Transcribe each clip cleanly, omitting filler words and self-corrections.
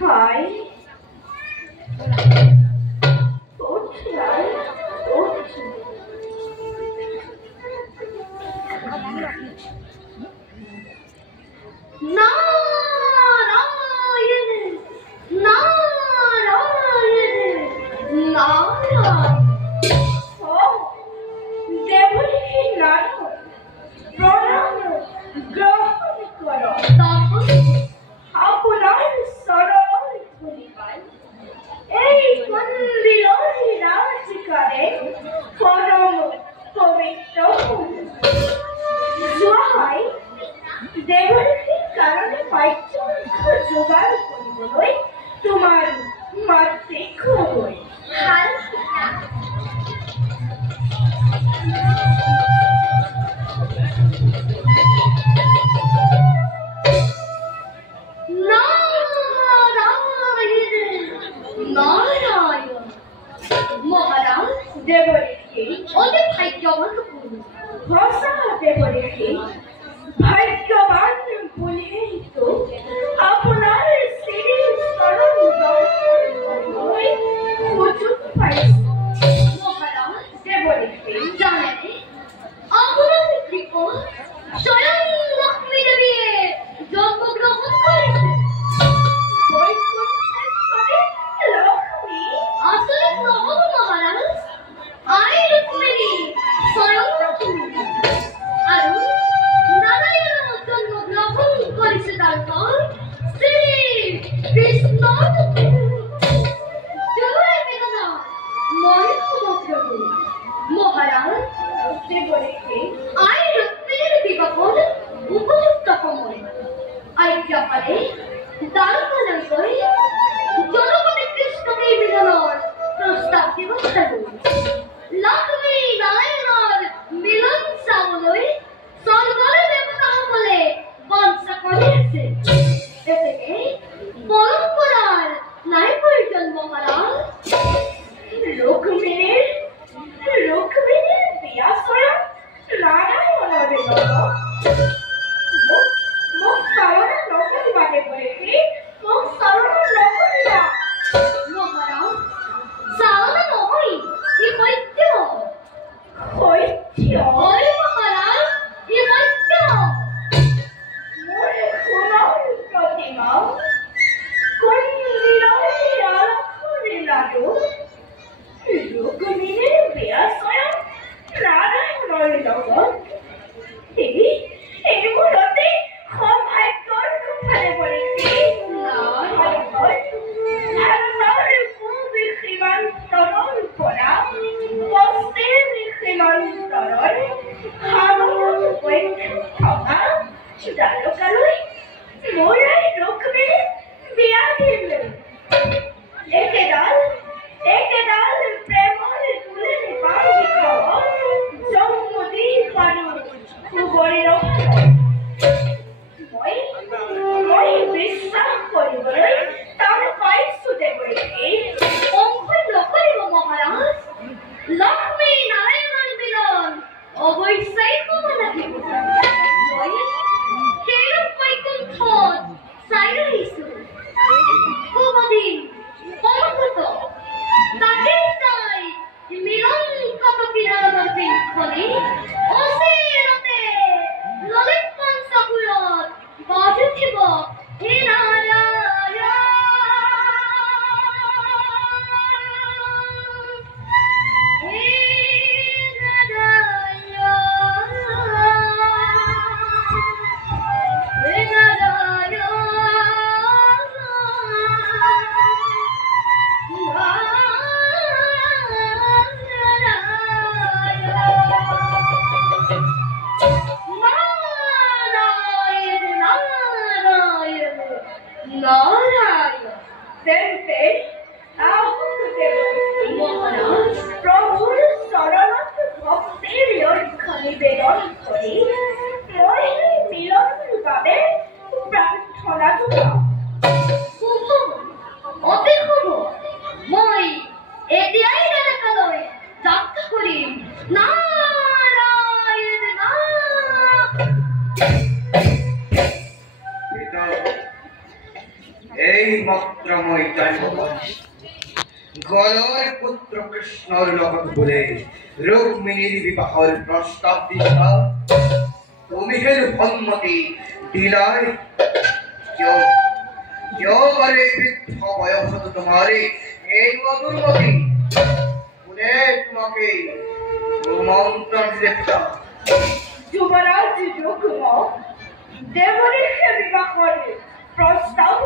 ভাই এই মাত্র মই জানিব পারিস গলর পুত্র কৃষ্ণর লগত বলে রুক্মিণীর বিবাহর প্রস্তাব দিছা তুমি হের সম্মতি দিলাই क्यों बड़े बृद्ध बयसत तुम्हारे এই অদুর্মতি উনি তোমাকে মন্ত্রণ দিতা যুবরাজ রুক্ম দেবরীকে বিবাহ করে প্রস্তাব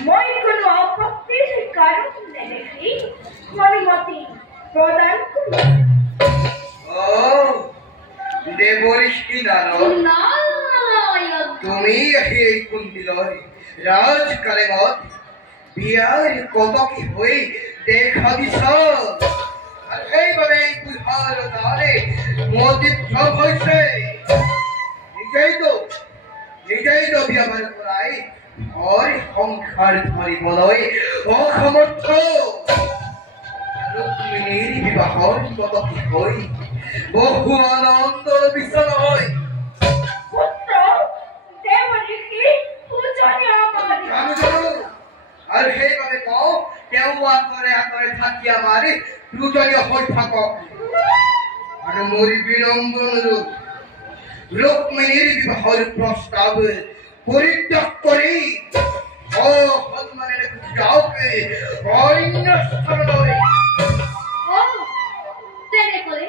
মই কোনো আপত্তির কারণ দেখি অনুমতি প্রদান করি ও দেবরীশ কি জানো না তুমি এই কুন্দিলয় রাজ কালেমত বিয়ার কত কি হই দেখা দিছ আর এইভাবে বুঝার দ্বারে মোদিত্রম হইছে নিজেই তো বিয়াবার করাই আর সংসার ধরি বলয় অসমর্থ রুক্মিণীর বিবাহর কত কি হই বহু আনন্দর বিষয় হয় পুত্র দেবরীকে পূজনীয় আমার আর সেইভাবে কও কেউ আতরে থাকি আমার পূজনীয় হই থাক আর মোর বিলম্বন রূপ রুক্মিণীর বিবাহর প্রস্তাব পরিত্যাগ করি ও হনুমানের যাওকে অন্য স্থানে ও তেনে করে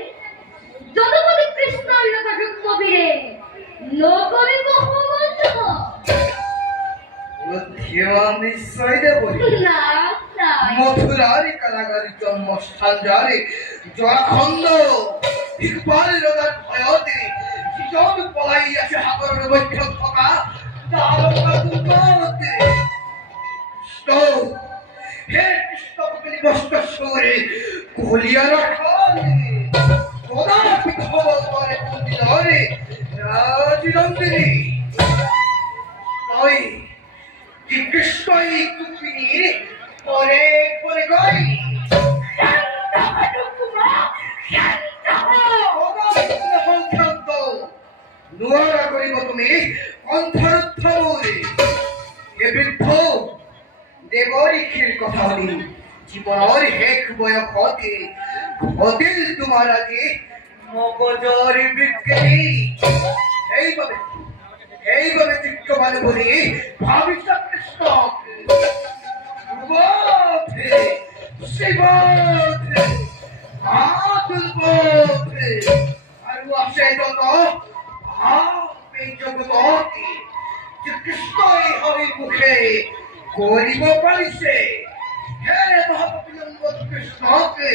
যদুপতি কৃষ্ণ লোকা রুক্মবীরে নগরে বহুমন্ত নিশ্চয় দেবরি না মথুরার কারাগার জন্মস্থান যারে জরাখণ্ড ইকবাল রোগার ভয়তে কিজন পলাই আছে হাবরের মধ্য থকা তারকা দুর্গতে হে কৃষ্ণ কপিল বস্ত সুরে কলিয়া রাখাল কদাপি খবর করে কুন্দিলরে রাজনন্দিনী তাই কৃষ্ণই রুক্মিণীর পরে পরে গই নুয়ারা করিব তুমি অন্তরুদ্ধ এ বৃদ্ধ দেবরীক্ষের কথা হলি জীবনের হেক বয়স হতে হতিল তোমার আগে মগজর বিক্রি এইভাবে চিত্তবান বলি ভাবিত কৃষ্ণ বোধে শিবোধে আতুল বোধে আর আসে যত ভাবে জগতী যে কৃষ্ণই হরি মুখে করিব পারিছে হে মহাপতিলম্ব কৃষ্ণকে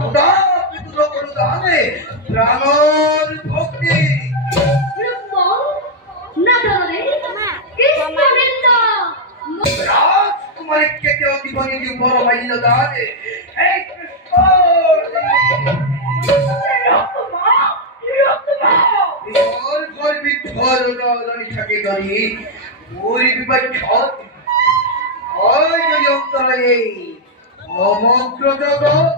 উদাপি দুরকরুদানে প্রাণর ভক্তি রাজকুমারী কেটে অধিপতি বড় মাইল দানে এই কৃষ্ণ ঘর বিধর রানী থাকে ধরি ওরি বিবাদ ওই যদি অন্তরে এই অমন্ত্র জগৎ